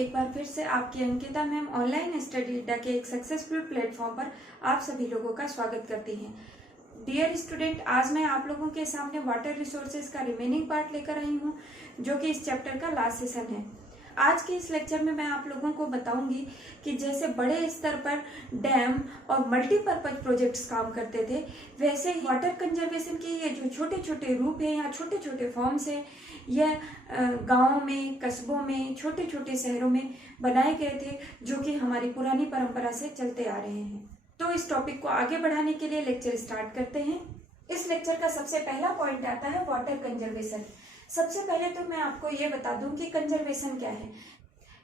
एक बार फिर से आपकी अंकिता मैम ऑनलाइन स्टडी अड्डा के एक सक्सेसफुल प्लेटफॉर्म पर आप सभी लोगों का स्वागत करती हैं। डियर स्टूडेंट, आज मैं आप लोगों के सामने वाटर रिसोर्सेज का रिमेनिंग पार्ट लेकर आई हूँ, जो कि इस चैप्टर का लास्ट सेशन है। आज के इस लेक्चर में मैं आप लोगों को बताऊंगी कि जैसे बड़े स्तर पर डैम और मल्टीपर्पज प्रोजेक्ट्स काम करते थे, वैसे ही वाटर कंजर्वेशन के ये जो छोटे छोटे रूप हैं या छोटे छोटे फॉर्म्स हैं, यह गाँव में, कस्बों में, छोटे छोटे शहरों में बनाए गए थे, जो कि हमारी पुरानी परंपरा से चलते आ रहे हैं। तो इस टॉपिक को आगे बढ़ाने के लिए लेक्चर स्टार्ट करते हैं। इस लेक्चर का सबसे पहला पॉइंट आता है वाटर कंजर्वेशन। सबसे पहले तो मैं आपको ये बता दूं कि कंजर्वेशन क्या है।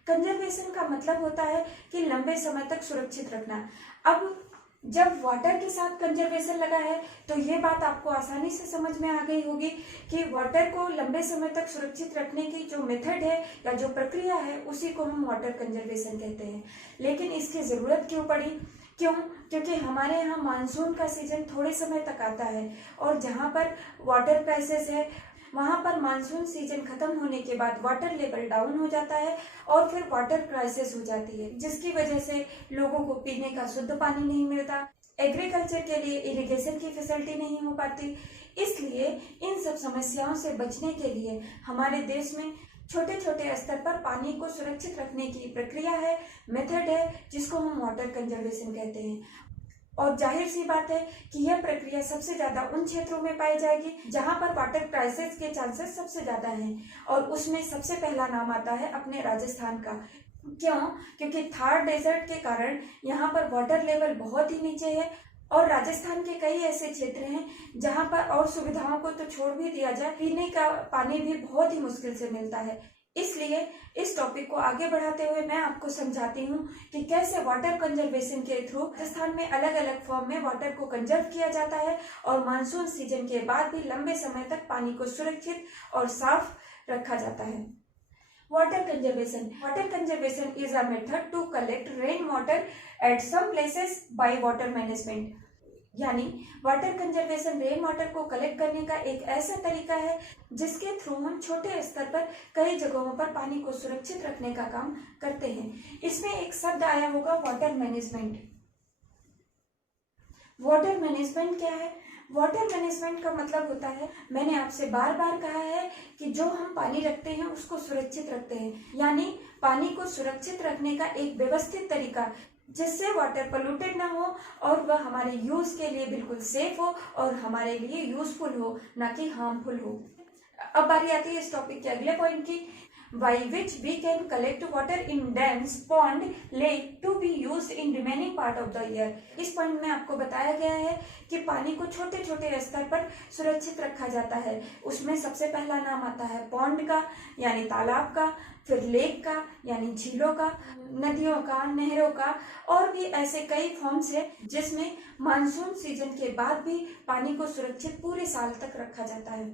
कंजर्वेशन का मतलब होता है कि लंबे समय तक सुरक्षित रखना। अब जब वाटर के साथ कंजर्वेशन लगा है तो ये बात आपको आसानी से समझ में आ गई होगी कि वाटर को लंबे समय तक सुरक्षित रखने की जो मेथड है या जो प्रक्रिया है, उसी को हम वाटर कंजर्वेशन कहते हैं। लेकिन इसकी जरूरत क्यों पड़ी? क्योंकि हमारे यहाँ मानसून का सीजन थोड़े समय तक आता है और जहाँ पर वाटर क्राइसिस है, वहां पर मानसून सीजन खत्म होने के बाद वाटर लेवल डाउन हो जाता है और फिर वाटर क्राइसिस हो जाती है, जिसकी वजह से लोगों को पीने का शुद्ध पानी नहीं मिलता, एग्रीकल्चर के लिए इरिगेशन की फैसिलिटी नहीं हो पाती। इसलिए इन सब समस्याओं से बचने के लिए हमारे देश में छोटे छोटे स्तर पर पानी को सुरक्षित रखने की प्रक्रिया है, मेथड है, जिसको हम वाटर कंजर्वेशन कहते हैं। और जाहिर सी बात है कि यह प्रक्रिया सबसे ज्यादा उन क्षेत्रों में पाई जाएगी जहां पर वाटर क्राइसिस के चांसेस सबसे ज्यादा हैं, और उसमें सबसे पहला नाम आता है अपने राजस्थान का। क्यों? क्योंकि थार डेजर्ट के कारण यहाँ पर वाटर लेवल बहुत ही नीचे है और राजस्थान के कई ऐसे क्षेत्र हैं जहां पर और सुविधाओं को तो छोड़ भी दिया जाए, पीने का पानी भी बहुत ही मुश्किल से मिलता है। इसलिए इस टॉपिक को आगे बढ़ाते हुए मैं आपको समझाती हूँ कि कैसे वाटर कंजर्वेशन के थ्रू राजस्थान में अलग अलग फॉर्म में वाटर को कंजर्व किया जाता है और मानसून सीजन के बाद भी लंबे समय तक पानी को सुरक्षित और साफ रखा जाता है। Water conservation is a method to collect rain water at some places by water management. यानी वाटर कंजर्वेशन रेन वाटर को कलेक्ट करने का एक ऐसा तरीका है जिसके थ्रू हम छोटे स्तर पर कई जगहों पर पानी को सुरक्षित रखने का काम करते हैं। इसमें एक शब्द आया होगा वाटर मैनेजमेंट। वाटर मैनेजमेंट क्या है? वाटर मैनेजमेंट का मतलब होता है, मैंने आपसे बार बार कहा है कि जो हम पानी रखते हैं उसको सुरक्षित रखते हैं, यानी पानी को सुरक्षित रखने का एक व्यवस्थित तरीका जिससे वाटर पोल्यूटेड ना हो और वह हमारे यूज के लिए बिल्कुल सेफ हो और हमारे लिए यूजफुल हो, ना कि हार्मफुल हो। अब बारी आती है इस टॉपिक के अगले पॉइंट की, by which we can collect water in dams, pond, lake to be used in remaining part of the year। इस पॉइंट में आपको बताया गया है कि पानी को छोटे छोटे स्तर पर सुरक्षित रखा जाता है। उसमें सबसे पहला नाम आता है पॉन्ड का, यानी तालाब का, फिर लेक का यानी झीलों का, नदियों का, नहरों का, और भी ऐसे कई फॉर्म्स है जिसमें मानसून सीजन के बाद भी पानी को सुरक्षित पूरे साल तक रखा जाता है।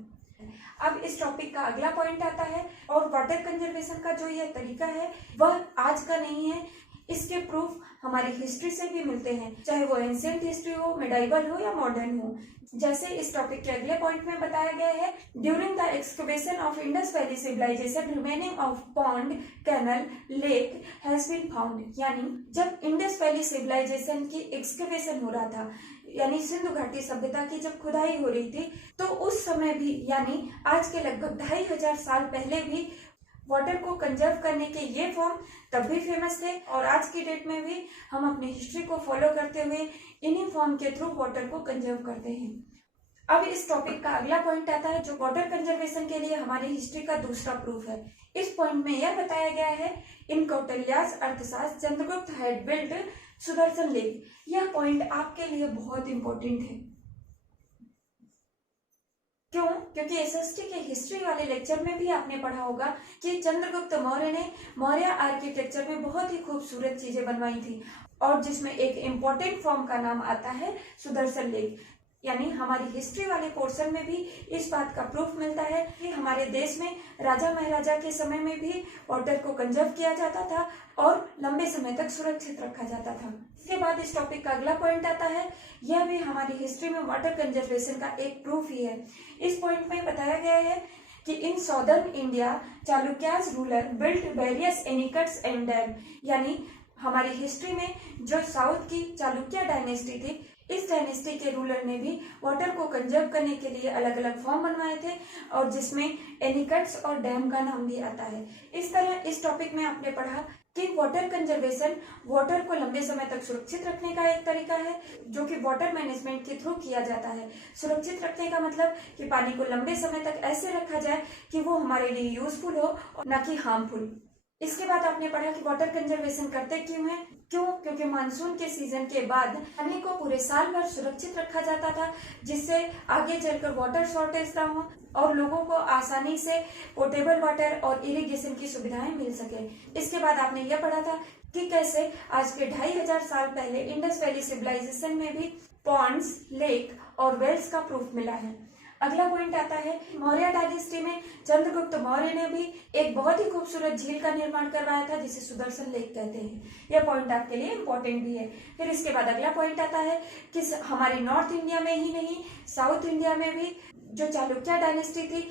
अब इस टॉपिक का अगला पॉइंट आता है, और वाटर कंजर्वेशन का जो यह तरीका है वह आज का नहीं है, इसके प्रूफ हमारी हिस्ट्री से भी मिलते हैं, चाहे वो एंशिएंट हिस्ट्री हो, मिडाइवल हो या मॉडर्न हो। जैसे इस टॉपिक के अगले पॉइंट में बताया गया है, during the excavation of Indus valley civilization remaining of pond, canal, lake has been found. यानी जब इंडस वैली सिविलाइजेशन की एक्सकवेशन हो रहा था, यानी सिंधु घाटी सभ्यता की जब खुदाई हो रही थी, तो उस समय भी, यानी आज के लगभग 2500 साल पहले भी वाटर को कंजर्व करने के ये फॉर्म तब भी फेमस थे, और आज की डेट में भी हम अपनी हिस्ट्री को फॉलो करते हुए इन्हीं फॉर्म के थ्रू वाटर को कंजर्व करते हैं। अब इस टॉपिक का अगला पॉइंट आता है जो वाटर कंजर्वेशन के लिए हमारी हिस्ट्री का दूसरा प्रूफ है। इस पॉइंट में यह बताया गया है, इन कौटिल्याज अर्थशास्त्र Chandragupta had built Sudarshan lake. यह पॉइंट आपके लिए बहुत इंपॉर्टेंट है। क्यों? क्योंकि एसएसटी के हिस्ट्री वाले लेक्चर में भी आपने पढ़ा होगा कि चंद्रगुप्त मौर्य ने मौर्य आर्किटेक्चर में बहुत ही खूबसूरत चीजें बनवाई थी, और जिसमें एक इम्पोर्टेंट फॉर्म का नाम आता है सुदर्शन लेक। यानी हमारी हिस्ट्री वाले पोर्शन में भी इस बात का प्रूफ मिलता है कि हमारे देश में राजा महाराजा के समय में भी वाटर को कंजर्व किया जाता था और लंबे समय तक सुरक्षित रखा जाता था। इसके बाद इस टॉपिक का अगला पॉइंट आता है, यह भी हमारी हिस्ट्री में वाटर कंजर्वेशन का एक प्रूफ ही है। इस पॉइंट में बताया गया है कि in southern India Chalukyas ruler built various anicuts and dam, यानी हमारी हिस्ट्री में जो साउथ की चालुक्य डायनेस्टी थी, इस डायनेस्टी के रूलर ने भी वाटर को कंजर्व करने के लिए अलग अलग फॉर्म बनवाए थे और जिसमें एनिकट्स और डैम का नाम भी आता है। इस तरह इस टॉपिक में आपने पढ़ा कि वाटर कंजर्वेशन वाटर को लंबे समय तक सुरक्षित रखने का एक तरीका है जो कि वाटर मैनेजमेंट के थ्रू किया जाता है। सुरक्षित रखने का मतलब कि पानी को लंबे समय तक ऐसे रखा जाए कि वो हमारे लिए यूजफुल हो और ना कि हार्मफुल। इसके बाद आपने पढ़ा कि वाटर कंजर्वेशन करते क्यों है। क्योंकि मानसून के सीजन के बाद पानी को पूरे साल भर सुरक्षित रखा जाता था, जिससे आगे चलकर वाटर शॉर्टेज ना हो और लोगों को आसानी से पोर्टेबल वाटर और इरिगेशन की सुविधाएं मिल सके। इसके बाद आपने यह पढ़ा था कि कैसे आज के 2500 साल पहले इंडस वैली सिविलाइजेशन में भी पॉन्ड्स, लेक और वेल्स का प्रूफ मिला है। अगला पॉइंट आता है मौर्य डायनेस्टी में चंद्रगुप्त मौर्य ने भी एक बहुत ही खूबसूरत झील का निर्माण करवाया था जिसे सुदर्शन लेक कहते हैं। यह पॉइंट आपके लिए इम्पोर्टेंट भी है। फिर इसके बाद अगला पॉइंट आता है कि हमारी नॉर्थ इंडिया में ही नहीं, साउथ इंडिया में भी जो चालुक्य डायनेस्टी थी,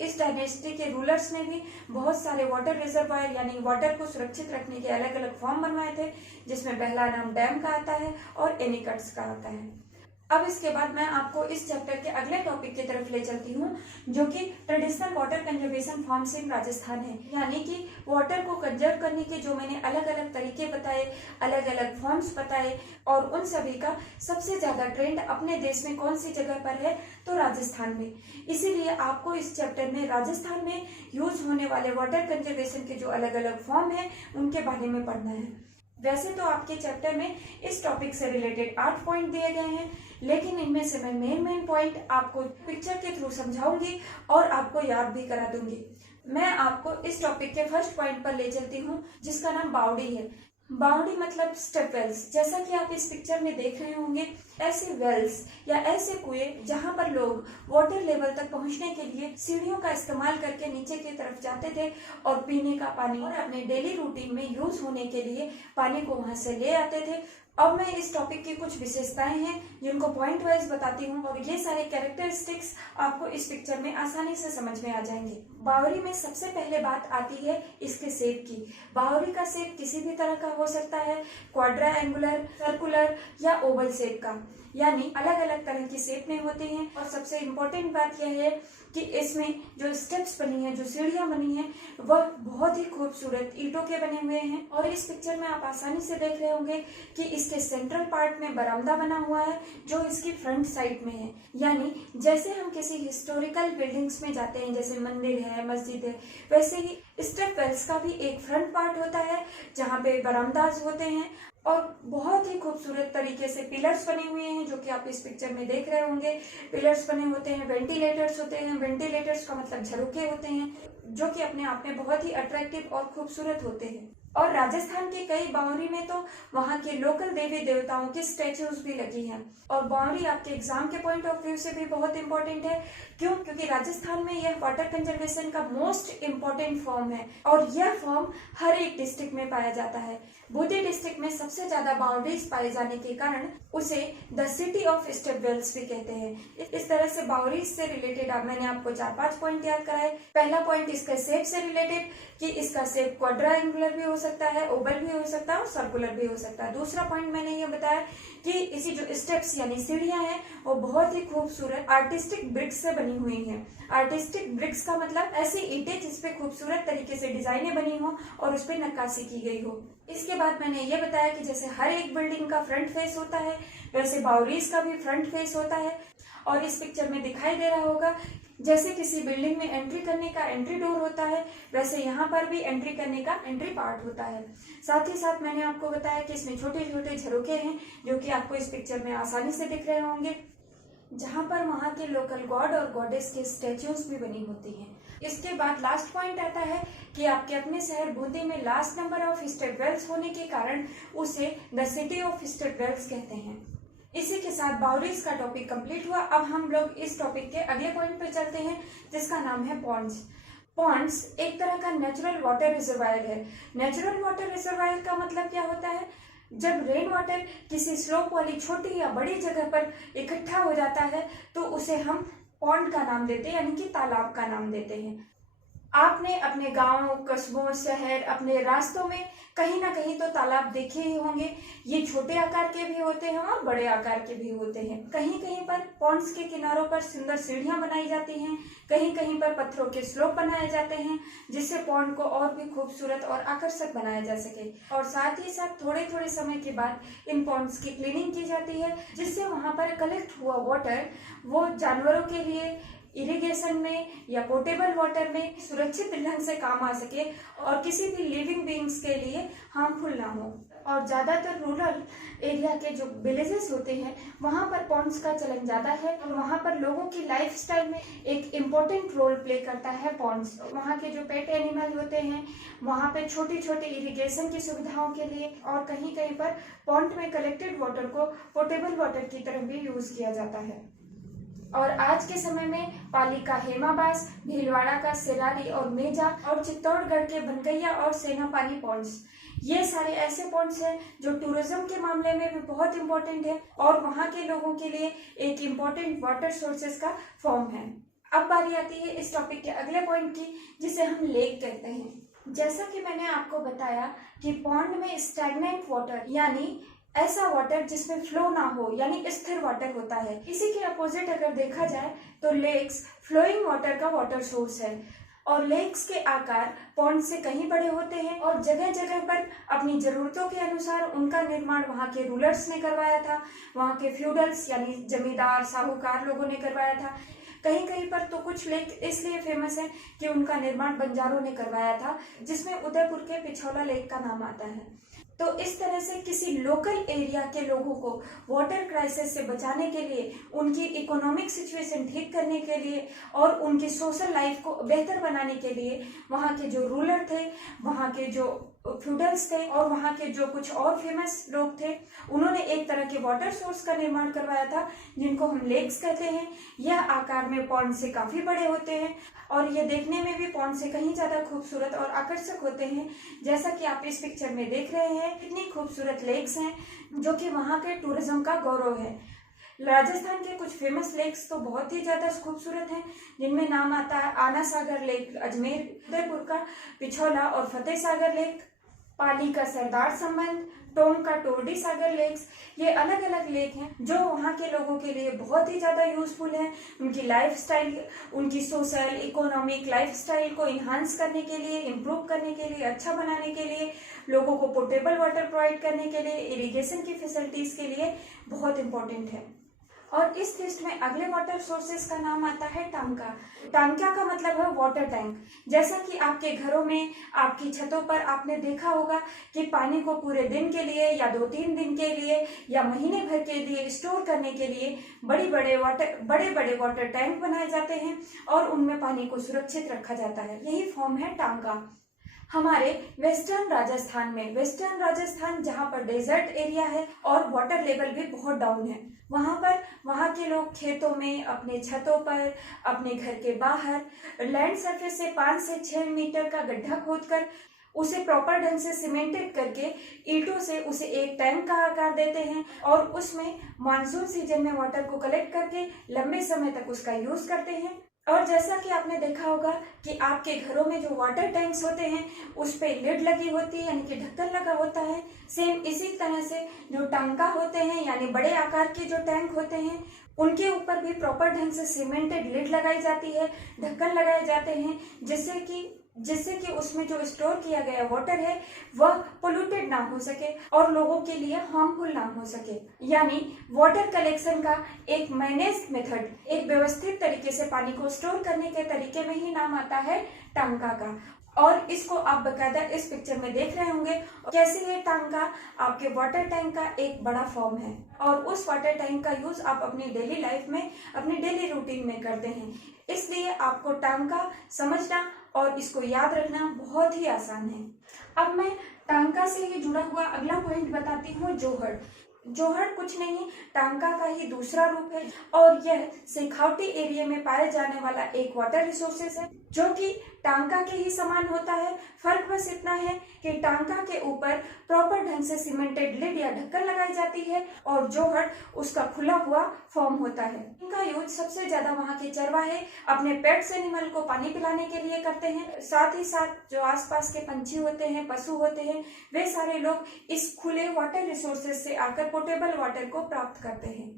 इस डायनेस्टी के रूलर्स ने भी बहुत सारे वाटर रिजर्वायर यानी वाटर को सुरक्षित रखने के अलग अलग फॉर्म बनवाए थे, जिसमें पहला नाम डैम का आता है और एनिकट्स का आता है। अब इसके बाद मैं आपको इस चैप्टर के अगले टॉपिक की तरफ ले चलती हूँ जो कि traditional water conservation forms in Rajasthan है। यानी कि वाटर को कंजर्व करने के जो मैंने अलग अलग तरीके बताए, अलग अलग फॉर्म्स बताए और उन सभी का सबसे ज्यादा ट्रेंड अपने देश में कौन सी जगह पर है, तो राजस्थान में। इसीलिए आपको इस चैप्टर में राजस्थान में यूज होने वाले वाटर कंजर्वेशन के जो अलग अलग फॉर्म है उनके बारे में पढ़ना है। वैसे तो आपके चैप्टर में इस टॉपिक से रिलेटेड 8 पॉइंट दिए गए हैं, लेकिन इनमें से मैं मेन पॉइंट आपको पिक्चर के थ्रू समझाऊंगी और आपको याद भी करा दूंगी। मैं आपको इस टॉपिक के फर्स्ट पॉइंट पर ले चलती हूँ जिसका नाम बावड़ी है। बावड़ी मतलब स्टेप वेल्स। जैसा कि आप इस पिक्चर में देख रहे होंगे, ऐसे वेल्स या ऐसे कुएं जहां पर लोग वाटर लेवल तक पहुंचने के लिए सीढ़ियों का इस्तेमाल करके नीचे की तरफ जाते थे और पीने का पानी और अपने डेली रूटीन में यूज होने के लिए पानी को वहां से ले आते थे। अब मैं इस टॉपिक की कुछ विशेषताएं हैं जिनको पॉइंट वाइज बताती हूँ और ये सारे कैरेक्टरिस्टिक्स आपको इस पिक्चर में आसानी से समझ में आ जाएंगे। बावड़ी में सबसे पहले बात आती है इसके शेप की। बावड़ी का शेप किसी भी तरह का हो सकता है, क्वाड्राएंगुलर, सर्कुलर या ओवल शेप का, यानी अलग अलग तरह की शेप में होती हैं। और सबसे इम्पोर्टेंट बात यह है कि इसमें जो स्टेप्स बनी है, जो सीढ़ियां बनी है, वह बहुत ही खूबसूरत ईंटों के बने हुए हैं। और इस पिक्चर में आप आसानी से देख रहे होंगे कि इसके सेंट्रल पार्ट में बरामदा बना हुआ है जो इसकी फ्रंट साइड में है। यानी जैसे हम किसी हिस्टोरिकल बिल्डिंग्स में जाते हैं, जैसे मंदिर है, मस्जिद है, वैसे ही स्टेप वेल्स का भी एक फ्रंट पार्ट होता है जहाँ पे बरामदाज होते हैं और बहुत ही खूबसूरत तरीके से पिलर्स बने हुए हैं जो कि आप इस पिक्चर में देख रहे होंगे। पिलर्स बने होते हैं, वेंटिलेटर्स होते हैं। वेंटिलेटर्स का मतलब झरोखे होते हैं जो कि अपने आप में बहुत ही अट्रैक्टिव और खूबसूरत होते हैं। और राजस्थान के कई बावड़ी में तो वहाँ के लोकल देवी देवताओं की स्टैच्यूज भी लगी हैं। और बावड़ी आपके एग्जाम के पॉइंट ऑफ व्यू से भी बहुत इंपॉर्टेंट है। क्योंकि राजस्थान में यह वाटर कंजर्वेशन का मोस्ट इम्पोर्टेंट फॉर्म है और यह फॉर्म हर एक डिस्ट्रिक्ट में पाया जाता है। बूंदी डिस्ट्रिक्ट में सबसे ज्यादा बावड़ीज पाए जाने के कारण उसे the city of step wells भी कहते हैं। इस तरह से बावड़ीज से रिलेटेड मैंने आपको 4-5 पॉइंट याद कराए। पहला पॉइंट इसका शेप से रिलेटेड कि इसका शेप क्वाड्राएंगुलर भी हो सकता है, ओवल भी हो सकता है और सर्कुलर भी हो सकता है। दूसरा पॉइंट मैंने ये बताया कि इसी जो स्टेप्स यानी सीढ़ियां हैं वो बहुत ही खूबसूरत आर्टिस्टिक ब्रिक्स से बनी हुई हैं। आर्टिस्टिक ब्रिक्स का मतलब ऐसी ईंटें जिसपे खूबसूरत तरीके से डिजाइनें बनी हो और उस पर नक्काशी की गई हो। इसके बाद मैंने ये बताया कि जैसे हर एक बिल्डिंग का फ्रंट फेस होता है, वैसे बावड़ीज का भी फ्रंट फेस होता है। और इस पिक्चर में दिखाई दे रहा होगा जैसे किसी बिल्डिंग में एंट्री करने का एंट्री डोर होता है, वैसे यहाँ पर भी एंट्री करने का एंट्री पार्ट होता है। साथ ही साथ मैंने आपको बताया कि इसमें छोटे छोटे झरोखे हैं जो कि आपको इस पिक्चर में आसानी से दिख रहे होंगे, जहाँ पर वहाँ के लोकल गॉड और गॉडेस के स्टैच्यूज भी बनी होती हैं। इसके बाद लास्ट पॉइंट आता है कि आपके अपने शहर बूंदी में last number of step wells होने के कारण उसे the city of step wells कहते हैं। इसी के साथ बावड़ीज का टॉपिक कंप्लीट हुआ। अब हम लोग इस टॉपिक के अगले पॉइंट पे चलते हैं जिसका नाम है पॉन्ड्स। पॉन्ड्स एक तरह का नेचुरल वाटर रिजर्वायर है। नेचुरल वाटर रिजर्वायर का मतलब क्या होता है? जब रेन वाटर किसी स्लोप वाली छोटी या बड़ी जगह पर इकट्ठा हो जाता है तो उसे हम पॉन्ड का नाम देते हैं, यानी कि तालाब का नाम देते हैं। आपने अपने गांव, कस्बों, शहर, अपने रास्तों में कहीं ना कहीं तो तालाब देखे ही होंगे। ये छोटे आकार के भी होते हैं और बड़े आकार के भी होते हैं। कहीं कहीं पर पॉन्ड्स के किनारों पर सुंदर सीढ़ियां बनाई जाती हैं, कहीं कहीं पर पत्थरों के स्लोप बनाए जाते हैं, जिससे पॉन्ड को और भी खूबसूरत और आकर्षक बनाया जा सके। और साथ ही साथ थोड़े थोड़े समय के बाद इन पॉन्ड्स की क्लीनिंग की जाती है, जिससे वहां पर कलेक्ट हुआ वाटर वो जानवरों के लिए इरिगेशन में या पोर्टेबल वाटर में सुरक्षित ढंग से काम आ सके और किसी भी लिविंग बीइंग्स के लिए हार्मफुल ना हो। और ज्यादातर रूरल एरिया के जो विलेजेस होते हैं वहां पर पॉन्ड्स का चलन ज्यादा है और वहां पर लोगों की लाइफस्टाइल में एक इम्पोर्टेंट रोल प्ले करता है पॉन्ड्स। वहां के जो पेट एनिमल होते हैं वहां पे छोटी छोटी इरिगेशन की सुविधाओं के लिए और कहीं कहीं पर पॉन्ड में कलेक्टेड वाटर को पोर्टेबल वाटर की तरह भी यूज किया जाता है। और आज के समय में पाली का हेमाबास, भीलवाड़ा का सिरारी और मेजा और चित्तौड़गढ़ के बनगैया और सेनापानी पॉन्ड्स, ये सारे ऐसे पॉन्ड्स हैं जो टूरिज्म के मामले में भी बहुत इंपॉर्टेंट है और वहाँ के लोगों के लिए एक इम्पोर्टेंट वाटर सोर्सेज का फॉर्म है। अब बारी आती है इस टॉपिक के अगले पॉइंट की, जिसे हम लेक कहते हैं। जैसा कि मैंने आपको बताया कि पॉन्ड में स्टैग्नेंट वाटर यानी ऐसा वाटर जिसमें फ्लो ना हो यानी स्थिर वाटर होता है। इसी के अपोजिट अगर देखा जाए तो लेक्स फ्लोइंग वाटर का वाटर सोर्स है और लेक्स के आकार पॉन्ड से कहीं बड़े होते हैं और जगह जगह पर अपनी जरूरतों के अनुसार उनका निर्माण वहाँ के रूलर्स ने करवाया था, वहाँ के फ्यूडल्स यानी जमींदार साहूकार लोगों ने करवाया था। कहीं कहीं पर तो कुछ लेक इसलिए फेमस है कि उनका निर्माण बंजारों ने करवाया था, जिसमें उदयपुर के पिछौला लेक का नाम आता है। तो इस तरह से किसी लोकल एरिया के लोगों को वाटर क्राइसिस से बचाने के लिए, उनकी इकोनॉमिक सिचुएशन ठीक करने के लिए और उनकी सोशल लाइफ को बेहतर बनाने के लिए वहाँ के जो रूलर थे, वहाँ के जो फ्यूडल्स थे और वहाँ के जो कुछ और फेमस लोग थे, उन्होंने एक तरह के वाटर सोर्स का निर्माण करवाया था जिनको हम लेक्स कहते हैं। यह आकार में पॉन्ड से काफी बड़े होते हैं और ये देखने में भी पॉन्ड से कहीं ज्यादा खूबसूरत और आकर्षक होते हैं। जैसा कि आप इस पिक्चर में देख रहे हैं, कितनी खूबसूरत लेक्स हैं जो कि वहाँ के टूरिज्म का गौरव है। राजस्थान के कुछ फेमस लेक्स तो बहुत ही ज्यादा खूबसूरत हैं, जिनमें नाम आता है आना सागर लेक अजमेर, उदयपुर का पिछौला और फतेह सागर लेक, पाली का सरदार संबंध, टोंक का टोरडी सागर लेक्स। ये अलग अलग लेक हैं जो वहाँ के लोगों के लिए बहुत ही ज्यादा यूजफुल है। उनकी लाइफस्टाइल, उनकी सोशल इकोनॉमिक लाइफस्टाइल को इन्हांस करने के लिए, इम्प्रूव करने के लिए, अच्छा बनाने के लिए, लोगों को पोर्टेबल वाटर प्रोवाइड करने के लिए, इरिगेशन की फैसिलिटीज के लिए बहुत इंपॉर्टेंट है। और इस लिस्ट में अगले वाटर सोर्सेस का नाम आता है टांका। टांका का मतलब है वाटर टैंक। जैसा कि आपके घरों में, आपकी छतों पर आपने देखा होगा कि पानी को पूरे दिन के लिए या 2-3 दिन के लिए या महीने भर के लिए स्टोर करने के लिए बड़े बड़े वाटर टैंक बनाए जाते हैं और उनमें पानी को सुरक्षित रखा जाता है। यही फॉर्म है टांका। हमारे वेस्टर्न राजस्थान जहाँ पर डेजर्ट एरिया है और वाटर लेवल भी बहुत डाउन है, वहाँ के लोग खेतों में, अपने छतों पर, अपने घर के बाहर लैंड सरफेस से 5 से 6 मीटर का गड्ढा खोदकर उसे प्रॉपर ढंग से सीमेंटेड करके ईंटों से उसे एक टैंक का आकार देते हैं और उसमें मानसून सीजन में वाटर को कलेक्ट करके लंबे समय तक उसका यूज करते हैं। और जैसा कि आपने देखा होगा कि आपके घरों में जो वाटर टैंक्स होते हैं उस पे लिड लगी होती है यानी कि ढक्कन लगा होता है। सेम इसी तरह से जो टांका होते हैं यानी बड़े आकार के जो टैंक होते हैं उनके ऊपर भी प्रॉपर ढंग से सीमेंटेड लिड लगाई जाती है, ढक्कन लगाए जाते हैं, जिससे कि उसमें जो स्टोर किया गया वाटर है वह पोल्यूटेड ना हो सके और लोगों के लिए हार्मफुल ना हो सके। यानी वाटर कलेक्शन का एक मैनेज्ड मेथड, एक व्यवस्थित तरीके से पानी को स्टोर करने के तरीके में ही नाम आता है टांका का। और इसको आप बकायदा इस पिक्चर में देख रहे होंगे कैसे ये टांका आपके वाटर टैंक का एक बड़ा फॉर्म है और उस वाटर टैंक का यूज आप अपनी डेली लाइफ में, अपनी डेली रूटीन में करते हैं। इसलिए आपको टांका समझना और इसको याद रखना बहुत ही आसान है। अब मैं टांका से ही जुड़ा हुआ अगला पॉइंट बताती हूँ, जोहड़। जोहड़ कुछ नहीं, टांका का ही दूसरा रूप है और यह शेखावटी एरिया में पाए जाने वाला एक वाटर रिसोर्सेस है जो कि टांका के ही समान होता है। फर्क बस इतना है कि टांका के ऊपर प्रॉपर ढंग से सीमेंटेड लिड या ढक्कन लगाई जाती है और जोहड़ उसका खुला हुआ फॉर्म होता है। इनका यूज सबसे ज्यादा वहाँ के चरवाहे अपने पेट्स एनिमल को पानी पिलाने के लिए करते हैं। साथ ही साथ जो आसपास के पंछी होते हैं, पशु होते हैं, वे सारे लोग इस खुले वाटर रिसोर्सेज से आकर पोर्टेबल वाटर को प्राप्त करते हैं।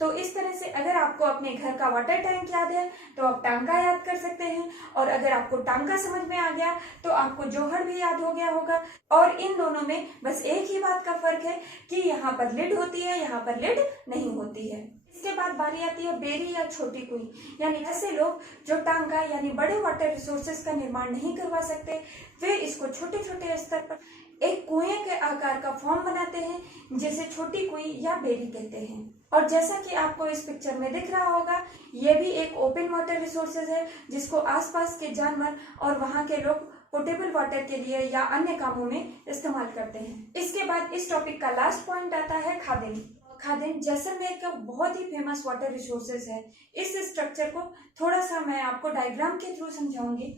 तो इस तरह से अगर आपको अपने घर का वाटर टैंक याद है तो आप टांका याद कर सकते हैं, और अगर आपको टांका समझ में आ गया तो आपको जोहड़ भी याद हो गया होगा। और इन दोनों में बस एक ही बात का फर्क है कि यहाँ पर लिड होती है, यहाँ पर लिड नहीं होती है। इसके बाद बारी आती है बेरी या छोटी कुई, यानी ऐसे लोग जो टांका यानी बड़े वाटर रिसोर्सेज का निर्माण नहीं करवा सकते, वे इसको छोटे छोटे स्तर पर एक कुएं के आकार का फॉर्म बनाते हैं जिसे छोटी कुई या बेरी कहते हैं। और जैसा कि आपको इस पिक्चर में दिख रहा होगा, ये भी एक ओपन वाटर रिसोर्सेज है जिसको आसपास के जानवर और वहाँ के लोग पोर्टेबल वाटर के लिए या अन्य कामों में इस्तेमाल करते हैं। इसके बाद इस टॉपिक का लास्ट पॉइंट आता है खादिन। खादिन जैसलमेर का बहुत ही फेमस वाटर रिसोर्सेज है। इस स्ट्रक्चर को थोड़ा सा मैं आपको डायग्राम के थ्रू समझाऊंगी।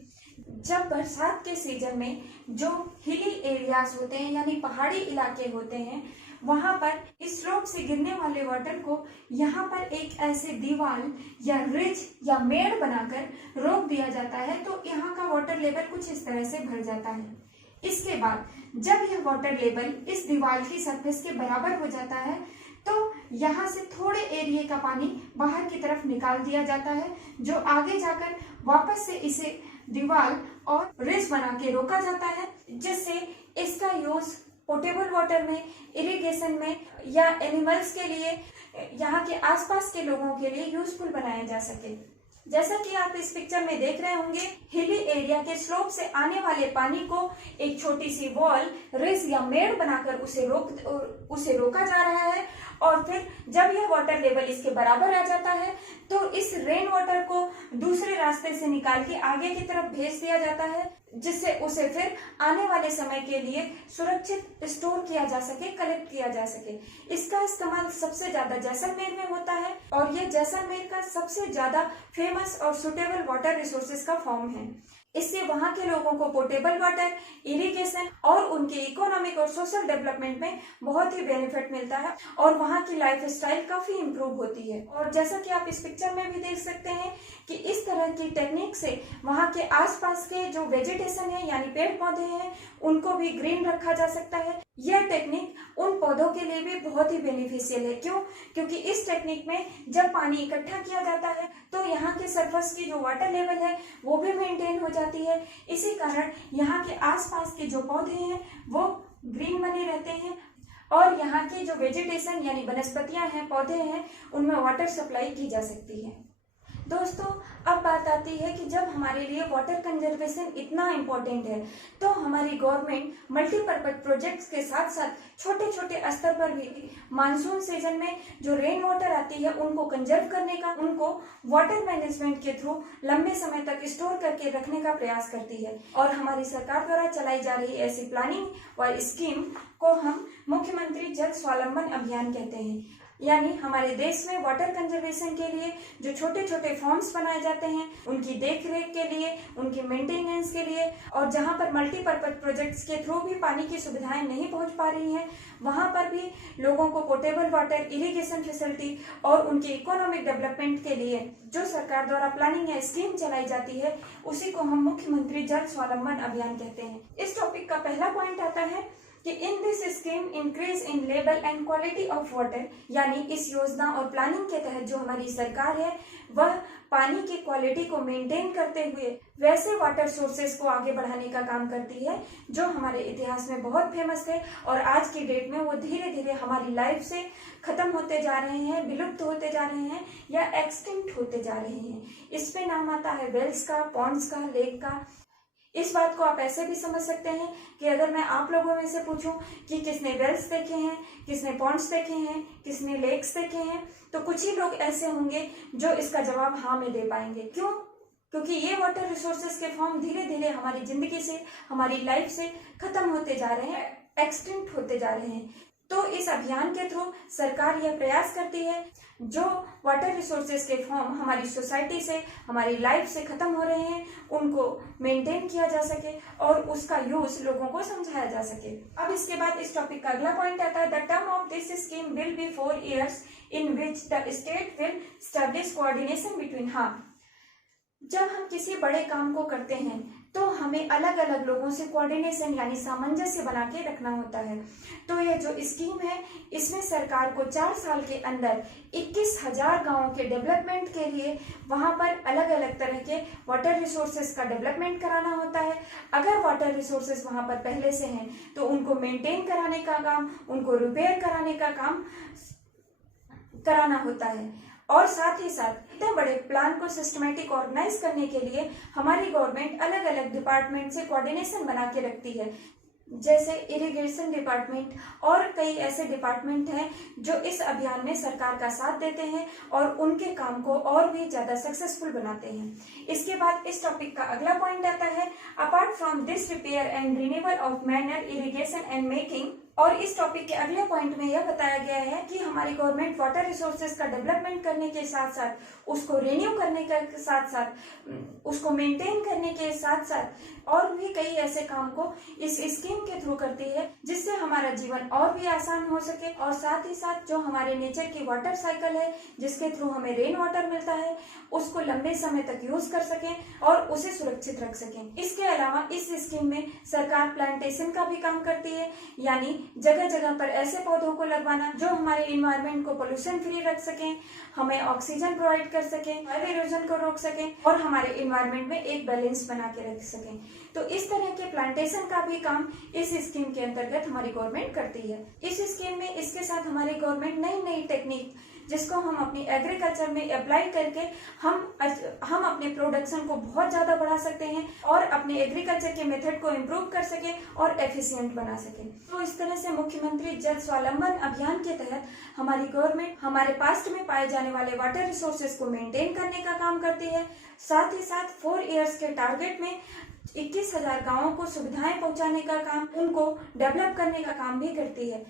जब बरसात के सीजन में जो हिली एरियाज होते हैं यानी पहाड़ी इलाके होते हैं, वहां पर इस स्लोप से गिरने वाले वाटर को यहाँ पर एक ऐसे दीवार या रिज या मेड़ बनाकर रोक दिया जाता है, तो यहाँ का वाटर लेवल कुछ इस तरह से भर जाता है। इसके बाद जब यह वाटर लेवल इस दीवार की सरफेस के बराबर हो जाता है तो यहाँ से थोड़े एरिया का पानी बाहर की तरफ निकाल दिया जाता है, जो आगे जाकर वापस से इसे दीवार और रिज बना के रोका जाता है, जिससे इसका यूज पोर्टेबल वाटर में, इरिगेशन में या एनिमल्स के लिए, यहाँ के आसपास के लोगों के लिए यूजफुल बनाया जा सके। जैसा कि आप इस पिक्चर में देख रहे होंगे, हिली एरिया के स्लोप से आने वाले पानी को एक छोटी सी वॉल, रिज या मेड़ बनाकर उसे रोका जा रहा है, और फिर जब यह वाटर लेवल इसके बराबर आ जाता है तो इस रेन वाटर को दूसरे रास्ते से निकाल के आगे की तरफ भेज दिया जाता है, जिससे उसे फिर आने वाले समय के लिए सुरक्षित स्टोर किया जा सके, कलेक्ट किया जा सके। इसका इस्तेमाल सबसे ज्यादा जैसलमेर में होता है और यह जैसलमेर का सबसे ज्यादा फेमस और सुटेबल वाटर रिसोर्सेज का फॉर्म है। इससे वहाँ के लोगों को पोर्टेबल वाटर, इरिगेशन और उनके इकोनॉमिक और सोशल डेवलपमेंट में बहुत ही बेनिफिट मिलता है और वहाँ की लाइफ स्टाइल काफी इम्प्रूव होती है। और जैसा कि आप इस पिक्चर में भी देख सकते हैं कि इस तरह की टेक्निक से वहाँ के आसपास के जो वेजिटेशन है यानी पेड़ पौधे हैं उनको भी ग्रीन रखा जा सकता है। यह टेक्निक उन पौधों के लिए भी बहुत ही बेनिफिशियल है। क्यों? क्योंकि इस टेक्निक में जब पानी इकट्ठा किया जाता है तो यहाँ के सरफेस की जो वाटर लेवल है वो भी मेंटेन हो जाती है। इसी कारण यहाँ के आसपास के जो पौधे हैं वो ग्रीन बने रहते हैं और यहाँ की जो वेजिटेशन यानी वनस्पतियां हैं, पौधे हैं, उनमें वाटर सप्लाई की जा सकती है। दोस्तों, अब बात आती है कि जब हमारे लिए वाटर कंजर्वेशन इतना इम्पोर्टेंट है तो हमारी गवर्नमेंट मल्टीपर्पज प्रोजेक्ट्स के साथ साथ छोटे छोटे स्तर पर भी मानसून सीजन में जो रेन वाटर आती है उनको कंजर्व करने का, उनको वाटर मैनेजमेंट के थ्रू लंबे समय तक स्टोर करके रखने का प्रयास करती है। और हमारी सरकार द्वारा चलाई जा रही ऐसी प्लानिंग व स्कीम को हम मुख्यमंत्री जल स्वावलंबन अभियान कहते हैं। यानी हमारे देश में वाटर कंजर्वेशन के लिए जो छोटे छोटे फॉर्म्स बनाए जाते हैं उनकी देखरेख के लिए, उनकी मेंटेनेंस के लिए, और जहां पर मल्टीपर्पज प्रोजेक्ट्स के थ्रू भी पानी की सुविधाएं नहीं पहुंच पा रही हैं वहां पर भी लोगों को पोर्टेबल वाटर, इरिगेशन फैसिलिटी और उनके इकोनॉमिक डेवलपमेंट के लिए जो सरकार द्वारा प्लानिंग या स्कीम चलाई जाती है उसी को हम मुख्यमंत्री जल स्वावलंबन अभियान कहते हैं। इस टॉपिक का पहला पॉइंट आता है कि in this scheme increase in level and quality of water, यानी इस योजना और प्लानिंग के तहत जो हमारी सरकार है वह पानी की क्वालिटी को मेंटेन करते हुए वैसे वाटर सोर्सेज को आगे बढ़ाने का काम करती है जो हमारे इतिहास में बहुत फेमस थे और आज की डेट में वो धीरे धीरे हमारी लाइफ से खत्म होते जा रहे हैं, विलुप्त होते जा रहे हैं या एक्सटिंक्ट होते जा रहे हैं। इस पे नाम आता है वेल्स का, पॉन्ड्स का, लेक का। इस बात को आप ऐसे भी समझ सकते हैं कि अगर मैं आप लोगों में से पूछूं कि किसने वेल्स देखे हैं, किसने पॉन्ड्स देखे हैं, किसने लेक्स देखे हैं, तो कुछ ही लोग ऐसे होंगे जो इसका जवाब हाँ में दे पाएंगे। क्यों? क्योंकि ये वाटर रिसोर्सेज के फॉर्म धीरे धीरे हमारी जिंदगी से, हमारी लाइफ से खत्म होते जा रहे हैं, एक्सटिंक्ट होते जा रहे हैं। तो इस अभियान के थ्रू सरकार यह प्रयास करती है जो वाटर रिसोर्सेज के फॉर्म हमारी सोसाइटी से, हमारी लाइफ से खत्म हो रहे हैं, उनको मेंटेन किया जा सके और उसका यूज लोगों को समझाया जा सके। अब इसके बाद इस टॉपिक का अगला पॉइंट आता है, the term of this scheme will be 4 years in which the state will establish coordination between। हाँ, जब हम किसी बड़े काम को करते हैं तो हमें अलग अलग लोगों से कोऑर्डिनेशन यानी सामंजस्य बना के रखना होता है। तो यह जो स्कीम है इसमें सरकार को 4 साल के अंदर 21,000 गांवों के डेवलपमेंट के लिए वहां पर अलग अलग तरह के वाटर रिसोर्सेज का डेवलपमेंट कराना होता है। अगर वाटर रिसोर्सेज वहां पर पहले से हैं तो उनको मेंटेन कराने का काम, उनको रिपेयर कराने का काम कराना होता है। और साथ ही साथ इतने बड़े प्लान को सिस्टमेटिक ऑर्गेनाइज करने के लिए हमारी गवर्नमेंट अलग अलग डिपार्टमेंट से कोऑर्डिनेशन बना के रखती है, जैसे इरिगेशन डिपार्टमेंट और कई ऐसे डिपार्टमेंट हैं जो इस अभियान में सरकार का साथ देते हैं और उनके काम को और भी ज्यादा सक्सेसफुल बनाते हैं। इसके बाद इस टॉपिक का अगला पॉइंट आता है, apart from this repair and renewal of manner irrigation and making. और इस टॉपिक के अगले पॉइंट में यह बताया गया है कि हमारी गवर्नमेंट वाटर रिसोर्सेज का डेवलपमेंट करने के साथ साथ उसको रिन्यू करने के साथ साथ उसको मेंटेन करने के साथ साथ और भी कई ऐसे काम को इस स्कीम के थ्रू करती है जिससे हमारा जीवन और भी आसान हो सके और साथ ही साथ जो हमारे नेचर की वाटर साइकिल है जिसके थ्रू हमें रेन वाटर मिलता है उसको लंबे समय तक यूज कर सकें और उसे सुरक्षित रख सकें। इसके अलावा इस स्कीम में सरकार प्लांटेशन का भी काम करती है, यानी जगह जगह पर ऐसे पौधों को लगवाना जो हमारे इन्वायरमेंट को पोल्यूशन फ्री रख सकें, हमें ऑक्सीजन प्रोवाइड कर सकें, वायु इरोजन को रोक सकें और हमारे इन्वायरमेंट में एक बैलेंस बना के रख सकें। तो इस तरह के प्लांटेशन का भी काम इस स्कीम के अंतर्गत हमारी गवर्नमेंट करती है। इस स्कीम में इसके साथ हमारी गवर्नमेंट नई नई टेक्निक जिसको हम अपनी एग्रीकल्चर में अप्लाई करके हम अपने प्रोडक्शन को बहुत ज्यादा बढ़ा सकते हैं और अपने एग्रीकल्चर के मेथड को इम्प्रूव कर सके और एफिशिएंट बना सके। तो इस तरह से मुख्यमंत्री जल स्वावलंबन अभियान के तहत हमारी गवर्नमेंट हमारे पास्ट में पाए जाने वाले वाटर रिसोर्सेज को मेंटेन करने का काम करती है। साथ ही साथ 4 years के टारगेट में 21,000 गांवों को सुविधाएं पहुंचाने का काम, उनको डेवलप करने का काम भी करती है।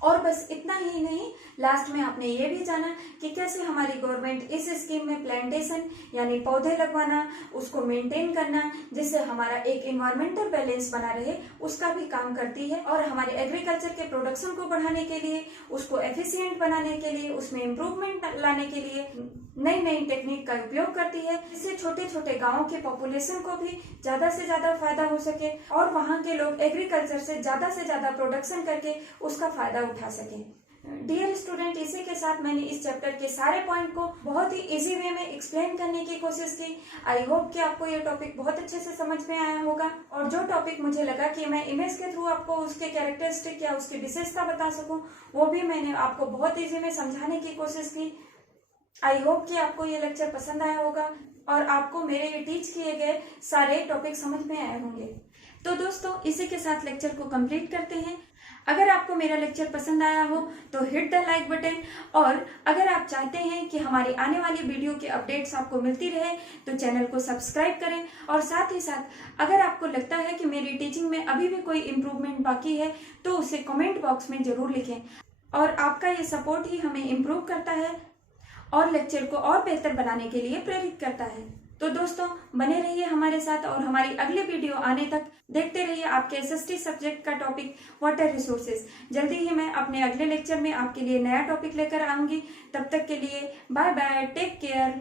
और बस इतना ही नहीं, लास्ट में आपने ये भी जाना कि कैसे हमारी गवर्नमेंट इस स्कीम में प्लांटेशन यानी पौधे लगवाना, उसको मेंटेन करना जिससे हमारा एक इन्वायरमेंटल बैलेंस बना रहे, उसका भी काम करती है और हमारे एग्रीकल्चर के प्रोडक्शन को बढ़ाने के लिए, उसको एफिशिएंट बनाने के लिए, उसमें इम्प्रूवमेंट लाने के लिए नई नई टेक्निक का उपयोग करती है जिससे छोटे छोटे गाँवों के पॉपुलेशन को भी ज्यादा से ज्यादा फायदा हो सके और वहाँ के लोग एग्रीकल्चर से ज्यादा प्रोडक्शन करके उसका फायदा उठा सके। डियर स्टूडेंट, इसी के साथ मैंने इस चैप्टर के सारे पॉइंट को बहुत ही इजी वे में एक्सप्लेन करने की कोशिश की। आई होप कि आपको ये टॉपिक बहुत अच्छे से समझ में आया होगा और जो टॉपिक मुझे लगा कि मैं इमेज के थ्रू आपको उसके कैरेक्टरिस्टिक या उसकी विशेषता बता सकूं, वो भी मैंने आपको बहुत इजी में समझाने की कोशिश की। आई होप कि आपको ये लेक्चर पसंद आया होगा और आपको मेरे ये टीच किए गए सारे टॉपिक समझ में आए होंगे। तो दोस्तों, इसी के साथ लेक्चर को कंप्लीट करते हैं। अगर आपको मेरा लेक्चर पसंद आया हो तो हिट द लाइक बटन, और अगर आप चाहते हैं कि हमारी आने वाली वीडियो की अपडेट्स आपको मिलती रहे तो चैनल को सब्सक्राइब करें। और साथ ही साथ अगर आपको लगता है कि मेरी टीचिंग में अभी भी कोई इम्प्रूवमेंट बाकी है तो उसे कमेंट बॉक्स में जरूर लिखें। और आपका ये सपोर्ट ही हमें इम्प्रूव करता है और लेक्चर को और बेहतर बनाने के लिए प्रेरित करता है। तो दोस्तों, बने रहिए हमारे साथ और हमारी अगली वीडियो आने तक देखते रहिए आपके एसएसटी सब्जेक्ट का टॉपिक वाटर रिसोर्सेज। जल्दी ही मैं अपने अगले लेक्चर में आपके लिए नया टॉपिक लेकर आऊंगी। तब तक के लिए बाय बाय, टेक केयर।